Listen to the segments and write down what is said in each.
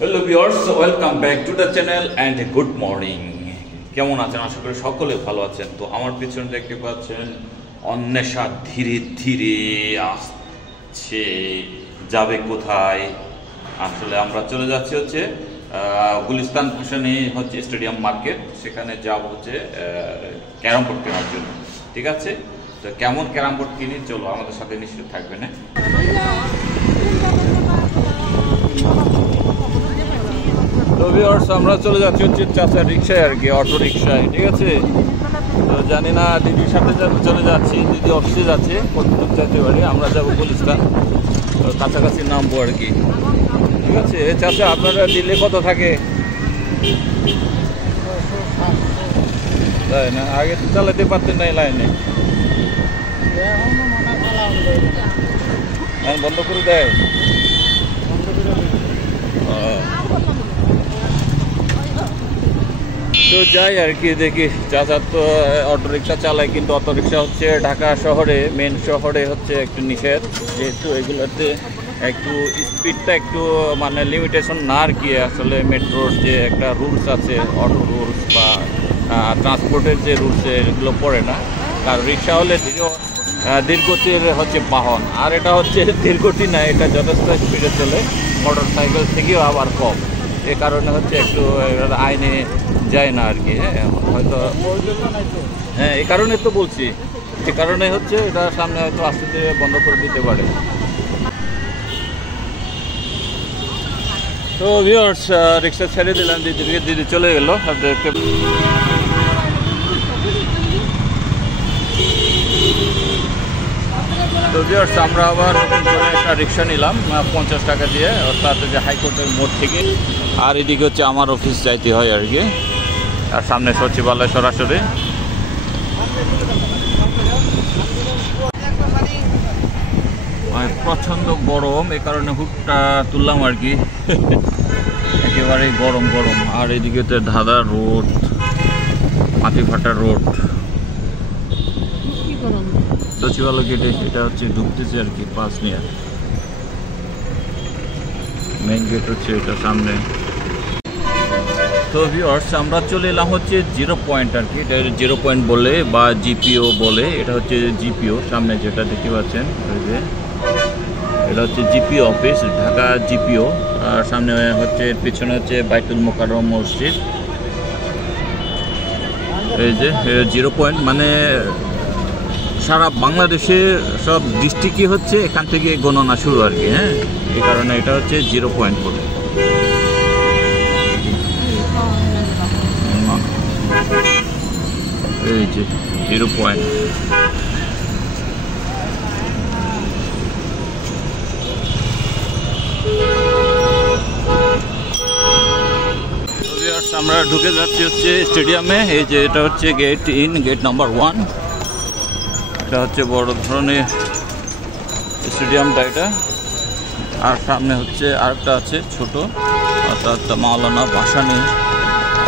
Hello viewers, welcome back to the channel and good morning. কেমন আছেন? আশা করি সকলে ভালো আছেন। তো আমার পিছনে দেখতে পাচ্ছেন অন্বেষা ধীরে ধীরে আসছে। যাবে কোথায়? আসলে আমরা চলে যাচ্ছি হচ্ছে গুলিস্তান ফ্যাশনে হচ্ছে স্টেডিয়াম মার্কেট, সেখানে যাব হচ্ছে ক্যারাম বোর্ড কেনার জন্য। ঠিক আছে, তো কেমন ক্যারাম বোর্ড কিনি চলো আমাদের সাথে নিশ্চয় থাকবেন। তো ভিউয়ার্স, আমরা চলে যাচ্ছি হচ্ছে চাচার রিক্সায় আর কি, অটো রিক্সায়। ঠিক আছে, তো জানি না দিদির সাথে চলে যাচ্ছি, দিদি অফিসে যাচ্ছে, কতটুকু যেতে পারি। আমরা যাবো গুলিস্তান, তো কাছাকাছি নামবো আর কি। ঠিক আছে চাচা, আপনারা দিল্লি কত থাকে? তাই না? আগে তো চালাতে পারতেন না এই লাইনে, বন্ধ করে দেয়। তো যাই আর কি, দেখি। চাচার তো অটো রিক্সা চালায়, কিন্তু অটো রিক্সা হচ্ছে ঢাকা শহরে, মেন শহরে হচ্ছে একটু নিষেধ, যেহেতু এগুলোতে একটু স্পিডটা একটু মানে লিমিটেশন না আর কি। আসলে মেট্রোর যে একটা রুলস আছে, অটো রুলস বা ট্রান্সপোর্টের যে রুলস, এগুলো পড়ে না। আর রিক্সা হলে দীর্ঘতির হচ্ছে বাহন, আর এটা হচ্ছে দীর্ঘতি না, এটা যথেষ্ট স্পিডে চলে, মোটর সাইকেল থেকেও আবার কম। এ কারণে হচ্ছে একটু আইনে যায় না আর কি। হয়তো হ্যাঁ, এই কারণে তো বলছি, এ কারণে হচ্ছে এটা সামনে হয়তো আস্তে আস্তে বন্ধ করে দিতে পারে। তো ভিউয়ার্স, রিক্সা ছেড়ে দিলাম দিদিকে, দিদি চলে গেল। তো ভিউয়ার্স, আমরা আবার নতুন করে একটা রিক্সা নিলাম 50 টাকা দিয়ে, অর্থাৎ যে হাইকোর্টের মোড় থেকে। আর এদিকে হচ্ছে আমার অফিস যাইতে হয় আর কি, আর সামনে সচিবালয় সরাসরি। প্রচণ্ড গরম, এই কারণে হুডটা তুললাম আর কি। একেবারেই গরম গরম। আর এদিকে তো ধাঁধা রোড, মাটি ফাটা রোড, সচিবালয় গেটে এটা হচ্ছে ঢুকতেছে আর কি, পাস নিয়ে। মেইন গেট হচ্ছে এটা সামনে। তো ভিউয়ার্স, আমরা চলে এলাম হচ্ছে জিরো পয়েন্ট আর কি, এটা জিরো পয়েন্ট বলে বা জিপিও বলে। এটা হচ্ছে জিপিও, সামনে যেটা দেখতে পাচ্ছেন ওই যে, এটা হচ্ছে জিপিও অফিস, ঢাকা জিপিও। আর সামনে হচ্ছে পিছনে হচ্ছে বাইতুল মোকাররম মসজিদ। এই যে জিরো পয়েন্ট, মানে সারা বাংলাদেশে সব ডিস্ট্রিক্টই হচ্ছে এখান থেকে গণনা শুরু আর কি। হ্যাঁ, এই কারণে এটা হচ্ছে জিরো পয়েন্ট বলে। এই যে জিরো পয়েন্ট। আমরা ঢুকে যাচ্ছি হচ্ছে স্টেডিয়ামে। এই যে এটা হচ্ছে গেট ইন, গেট নাম্বার 1। এটা হচ্ছে বড় ধরনের স্টেডিয়ামটা এটা। আর সামনে হচ্ছে আরেকটা আছে ছোট, অর্থাৎ মাওলানা ভাসানী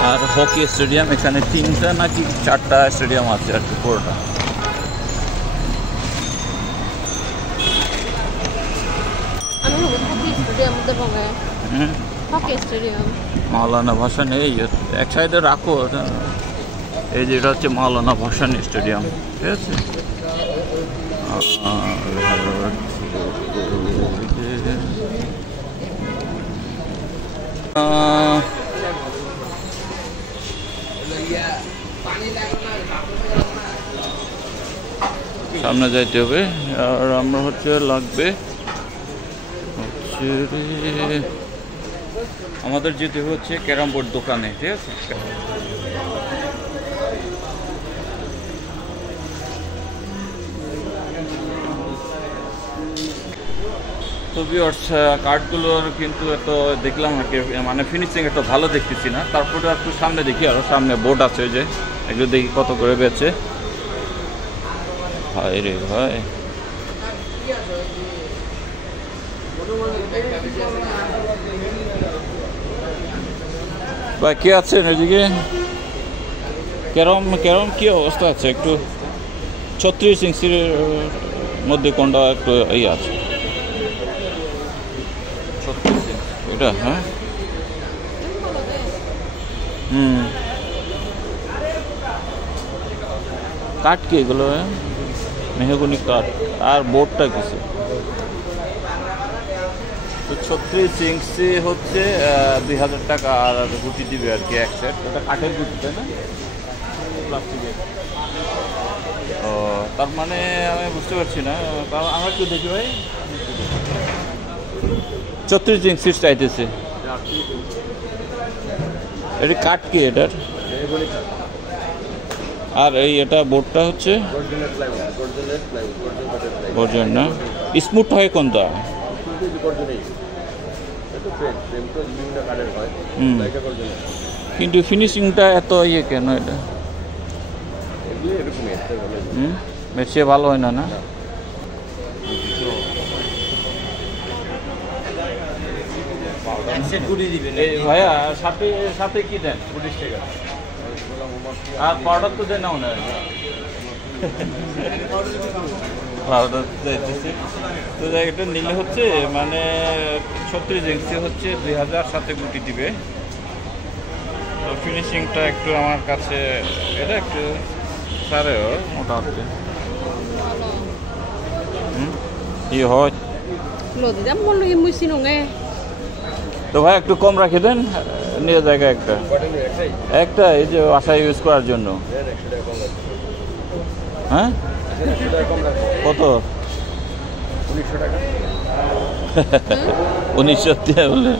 আর হকি স্টেডিয়াম। এখানে 3টা নাকি 4টা স্টেডিয়াম আছে আর কি পুরোটা। মাওলানা ভাসানী, এই এক সাইডে রাখো। এই যে এটা হচ্ছে মাওলানা ভাসানী স্টেডিয়াম। ঠিক আছে, সামনে যাইতে হবে। আর আমরা হচ্ছে লাগবে হচ্ছে আমাদের যেতে হচ্ছে ক্যারাম বোর্ড দোকানে। ঠিক আছে, তো ভিউয়ার্স, কার্ডগুলোর কিন্তু এত দেখলাম আর কি, মানে ফিনিশিং একটু ভালো দেখতেছি না। তারপরে একটু সামনে দেখি, আরও সামনে বোর্ড আছে ওই যে, এগুলো দেখি কত করে বেচে। ভাই রে ভাই, ভাই কে আছেন এদিকে? ক্যারম ক্যারম কি অবস্থা আছে? একটু 36 ইঞ্চির মধ্যে কোনটা একটু এই আছে? 36 ইঞ্চি এটা? হ্যাঁ, কাঠ কি এগুলো? মেহগনি কাঠ। আর বোর্ডটা কিছু তো 36 ইঞ্চি হচ্ছে 2000 টাকা। আর গুটি দিবে আর কি এক সেট। এটা কাঠের গুটি, তাই না? প্লাস্টিকের। ও তার মানে আমি বুঝতে পারছি না। আমরা একটু দেখি ভাই। 34 ইঞ্চি চাইতেছে। এটা কাঠ কি এটার? আর এই এটা বোর্ডটা হচ্ছে গর্জন না? স্মুথ হয় কোনটা? কিন্তু ফিনিশিংটা এত ইয়ে কেন? এটা বেশি ভালো হয় না? না ভাইয়া সাথে সাথে কি দেন? 20 টাকা। আর পাউডার তো দেন না ওনার? পাউডার চাইতেছি তো এটা নিলে হচ্ছে মানে 36 ইঞ্চি হচ্ছে 2000, সাথে গুটি দিবে। তো ফিনিশিংটা একটু আমার কাছে এটা একটু সারেও মোটামুটি ই হয়। তো ভাই একটু কম রাখে দেন নিয়ে জায়গা একটা একটা এই যে বাসায় ইউজ করার জন্য। হ্যাঁ কত? 1900 টাকা। 1900 টাকা বলে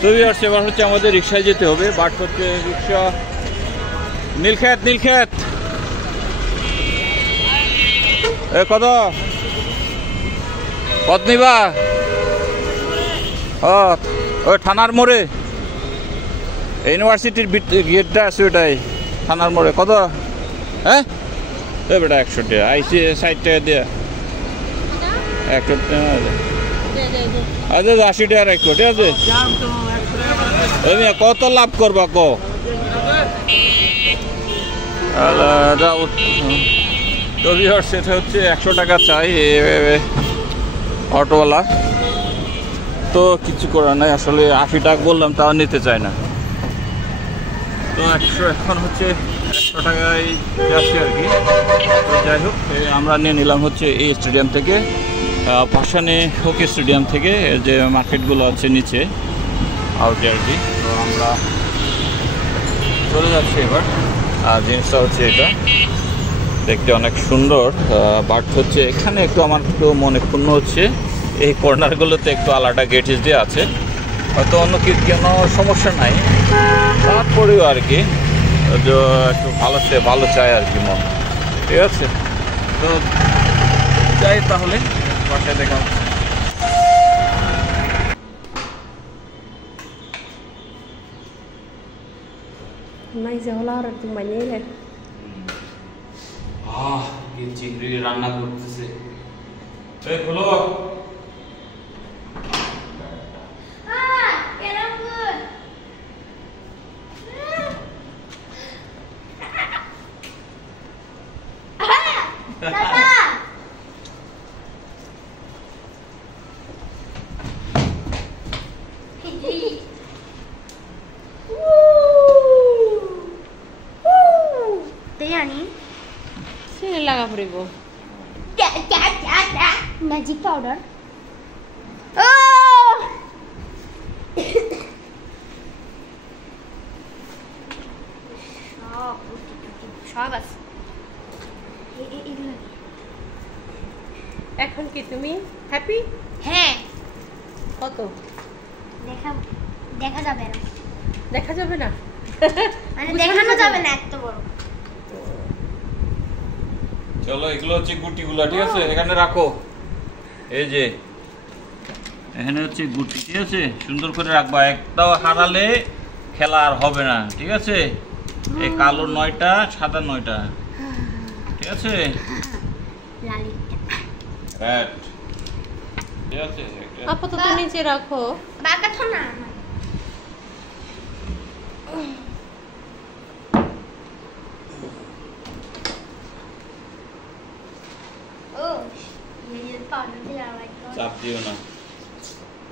তো এবার হচ্ছে আমাদের রিক্সায় যেতে হবে। বাট হচ্ছে রিক্সা নীলক্ষেত কত কত নিবা? ওই থানার মোড়ে ইউনিভার্সিটির গেটটা আছে ওটাই থানার মোড়ে। কত? হ্যাঁ বেটা 100 টাকা। আইসি 60 টাকা দিয়ে 100 টাকা। আচ্ছা 80 টাকা রাখো, ঠিক আছে? কত লাভ করবা ক? তো সেটা হচ্ছে 100 টাকা চাই অটোওয়ালা। তো কিছু করার নাই আসলে। 80 টাকা বললাম তাও নিতে চায় না। তো 100 এখন হচ্ছে 100 টাকায় যাচ্ছি আর কি। তো যাই হোক আমরা নিয়ে নিলাম হচ্ছে এই স্টেডিয়াম থেকে, ভাসানী হকি স্টেডিয়াম থেকে যে মার্কেটগুলো আছে নিচে আউটে আর কি। তো আমরা চলে যাচ্ছি এবার। আর জিনিসটা হচ্ছে এটা দেখতে অনেক সুন্দর। বাট হচ্ছে এখানে একটু আমার একটু মনে ক্ষুণ্ণ হচ্ছে এই কর্নারগুলোতে একটু আলাদা গেটিস দিয়ে আছে। হয়তো অন্য কোনো সমস্যা নাই, তারপরেও আর কি একটু ভালো চাই আর কি মন। ঠিক আছে তো যাই তাহলে বাসায় দেখা। চিংড়ি রান্না করতেছে। খোলো লাগা পড়িব ম্যাজিক পাউডার। সব আছে। এখন কি তুমি হ্যাপি? হ্যাঁ। কত? দেখা যাবে না। দেখা যাবে না মানে দেখানো যাবে না এত বড়। চলো এগুলো হচ্ছে গুটিগুলো, ঠিক আছে? এখানে রাখো। এই যে এখানে হচ্ছে গুটি, ঠিক আছে? সুন্দর করে রাখবা। একটাও হারালে খেলা আর হবে না, ঠিক আছে? এই কালো 9টা, সাদা 9টা, ঠিক আছে? ব্যাট ঠিক আছে একটা আপাতত নিচে রাখো। বাকাঠো না ও এই পাউডার লাগাই চাপ দিও না।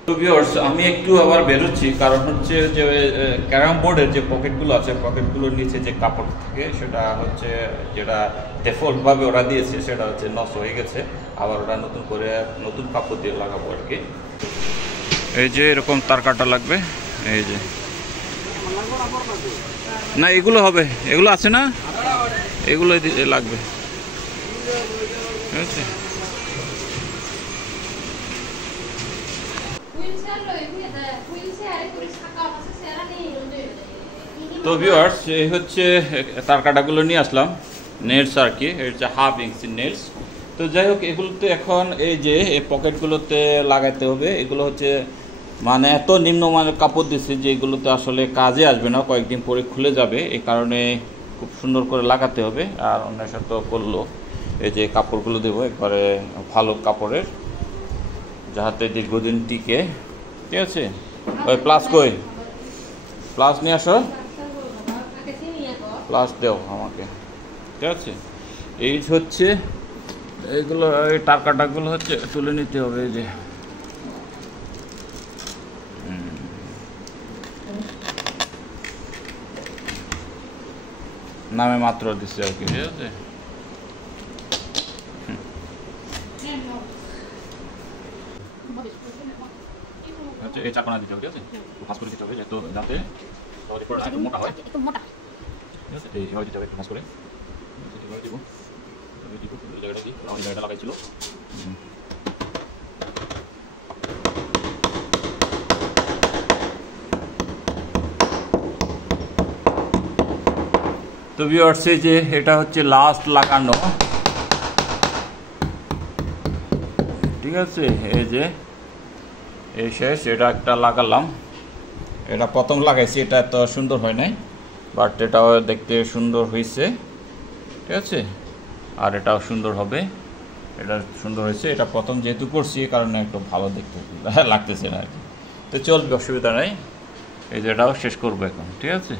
তো ভিউয়ার্স আমি একটু আবার বেরোচ্ছি, কারণ হচ্ছে যে ক্যারাম বোর্ডের যে পকেটগুলো আছে পকেটগুলোর নিচে যে কাপড় থাকে সেটা হচ্ছে যেটা ডিফল্ট ভাবে ওরা দিয়েছে সেটা হচ্ছে নষ্ট হয়ে গেছে, আবার ওরা নতুন করে নতুন কাপড় দিয়ে লাগাবো আর কি। এই যে এরকম তার কাটা লাগবে, এই যে না এগুলো হবে, এগুলো আছে না, এগুলো লাগবে ঠিক আছে। তো ভিউয়ার্স এই হচ্ছে তার কাটাগুলো নিয়ে আসলাম, নেটস আর কি, এটা হচ্ছে 1/2 ইঞ্চি নেটস। তো যাই হোক এগুলোতে এখন এই যে এই পকেটগুলোতে লাগাতে হবে, এগুলো হচ্ছে মানে এত নিম্নমানের কাপড় দিচ্ছে যে এগুলোতে আসলে কাজে আসবে না, কয়েকদিন পরে খুলে যাবে, এই কারণে খুব সুন্দর করে লাগাতে হবে। আর অন্য সাথে করলো এই যে কাপড়গুলো দেবো একবারে ভালো কাপড়ের, যাতে দীর্ঘদিন টিকে, ঠিক আছে। ওই প্লাস কই, প্লাস নিয়ে আসো, প্লাস দেও আমাকে, ঠিক আছে। এই হচ্ছে এইগুলো, এই টাকাটাগুলো হচ্ছে তুলে নিতে হবে, এই যে নামে মাত্র দিচ্ছে আর কি, ঠিক আছে। আচ্ছা এই চাকনা দিতে হবে, ঠিক আছে, ভাঁজ করে দিতে হবে যেহেতু যাতে মোটা হয়, একটু মোটা। ঠিক আছে। এইভাবে দিতে হবে একটু ভাঁজ করে, এইভাবে দিব, এই জায়গাটা দিই, আমার জায়গাটা লাগাইছিল। তো ভিউয়ার্স এই যে এটা হচ্ছে লাস্ট লাগানো, ঠিক আছে। এই যে এই শেষ, এটা একটা লাগালাম, এটা প্রথম লাগাইছি, এটা এত সুন্দর হয় নাই, বাট এটাও দেখতে সুন্দর হয়েছে, ঠিক আছে। আর এটাও সুন্দর হবে, এটা সুন্দর হয়েছে, এটা প্রথম যেহেতু করছি এই কারণে একটু ভালো দেখতে লাগতেছে না আর কি। তো চলবে, অসুবিধা নাই। এই যে এটাও শেষ করবো এখন, ঠিক আছে।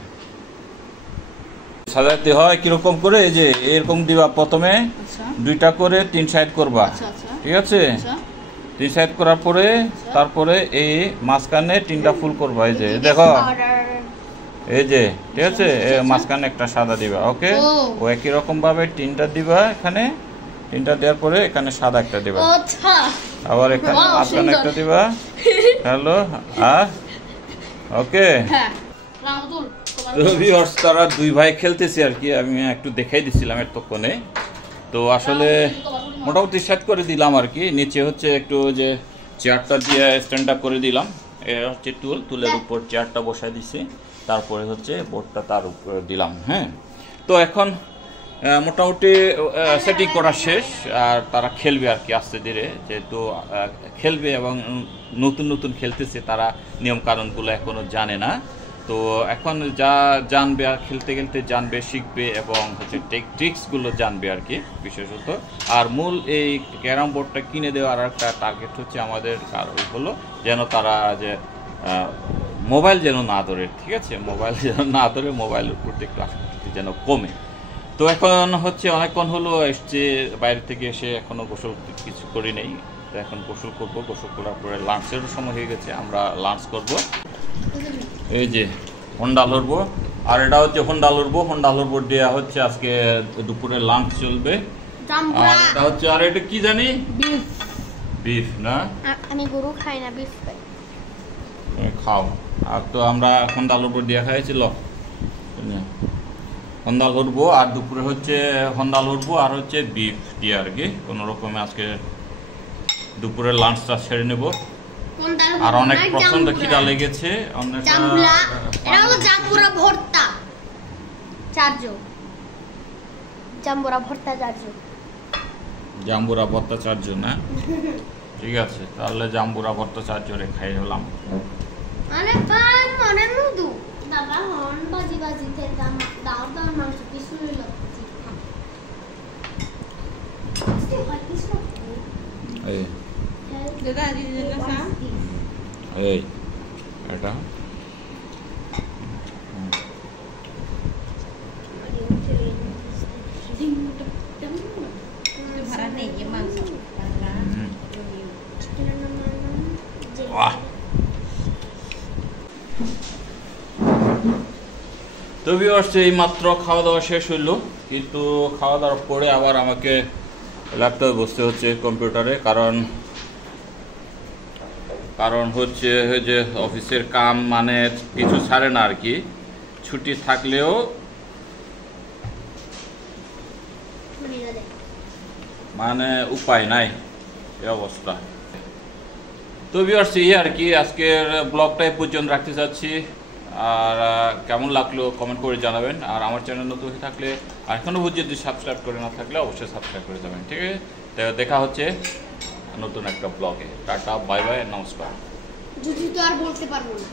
সাজাতে হয় কিরকম করে, এই যে এরকম দিবা, প্রথমে দুইটা করে 3 সাইড করবা, ঠিক আছে। 3 সাইড করার পরে তারপরে এই মাঝখানে 3টা ফুল করবা, এই যে দেখো, এই যে ঠিক আছে, মাঝখানে একটা সাদা দিবা, ওকে। ও একই রকম ভাবে 3টা দিবা, এখানে 3টা দেওয়ার পরে এখানে সাদা একটা দিবা, আবার এখানে মাঝখানে একটা দিবা, হ্যালো, আর ওকে। তো ভিউয়ার্স তারা দুই ভাই খেলতেছে আর কি, আমি একটু দেখাই দিছিলাম এতক্ষণে। তো আসলে মোটামুটি সেট করে দিলাম আর কি, নিচে হচ্ছে একটু যে চেয়ারটা দিয়ে স্ট্যান্ড আপ করে দিলাম, এটা হচ্ছে টুলের উপর চেয়ারটা বসাই দিছি, তারপরে হচ্ছে বোর্ডটা তার উপরে দিলাম, হ্যাঁ। তো এখন মোটামুটি সেটিং করা শেষ, আর তারা খেলবে আর কি আস্তে ধীরে, যেহেতু খেলবে এবং নতুন নতুন খেলতেছে, তারা নিয়ম কানুনগুলো এখনও জানে না। তো এখন যা জানবে আর খেলতে খেলতে জানবে, শিখবে, এবং হচ্ছে ট্রিক্সগুলো জানবে আর কি বিশেষত। আর মূল এই ক্যারাম বোর্ডটা কিনে দেওয়ার একটা টার্গেট হচ্ছে আমাদের হলো যেন তারা যে মোবাইল যেন না ধরে, ঠিক আছে, মোবাইল যেন না ধরে, মোবাইলের প্রতি একটু আসক্তি যেন কমে। তো এখন হচ্ছে অনেকক্ষণ হলো এসছে বাইরে থেকে এসে, এখনও গোসল কিছু করি নেই, তো এখন গোসল করব, গোসল করার পরে লাঞ্চেরও সময় হয়ে গেছে, আমরা লাঞ্চ করব। এই যে হোন্ডা লড়বো, আর এটা হচ্ছে হোন্ডা লড়বো দেওয়া হচ্ছে আজকে দুপুরে লাঞ্চ চলবে। আর এটা হচ্ছে, আর এটা কি জানি, বিফ না, আমি গরু খাই না, বিফ খাই। খাও। আর তো আমরা হোন্ডা লড়বো দেওয়া খাইছিল, হোন্ডা লড়বো, আর দুপুরে হচ্ছে হোন্ডা লড়বো আর হচ্ছে বিফ দিয়ে আর কি কোনো রকমে আজকে দুপুরের লাঞ্চটা সেরে নেব। আর অনেক প্রচন্ড খিদা লেগেছে, জাম্বুরা ভর্তা চারজো, জাম্বুরা ভর্তা চারজো, জাম্বুরা ভর্তা 4 জন, না ঠিক আছে, তাহলে জাম্বুরা ভর্তা 4 জনে খাই হলাম। আরে পান মনে নুদু বাবা হন বাজি বাজিতে দাম দাও দাও মাংস কিছু লাগছে। এই দাদা দিদি না এই এটা ভাড়া নেই ये मांस বাহ। তো ভিউয়ার্স এই মাত্র খাওয়া দাওয়া শেষ হইলো, কিন্তু খাওয়া দাওয়ার পরে আবার আমাকে ল্যাপটপে বসতে হচ্ছে কম্পিউটারে, কারণ হচ্ছে যে অফিসের কাম মানে কিছু ছাড়ে না আর কি, ছুটি থাকলেও মানে উপায় নাই এই অবস্থা। তো ভিউয়ার্স এই আর কি আজকের ব্লগটাই পর্যন্ত রাখতে চাচ্ছি। আর কেমন লাগলো কমেন্ট করে জানাবেন। আর আমার চ্যানেল নতুন হয়ে থাকলে আর এখনও যদি সাবস্ক্রাইব করে না থাকলে অবশ্যই সাবস্ক্রাইব করে যাবেন, ঠিক আছে? তো দেখা হচ্ছে নতুন একটা ব্লগে। টাটা, বাই বাই, নমস্কার। যদি তো আর বলতে পারবো না।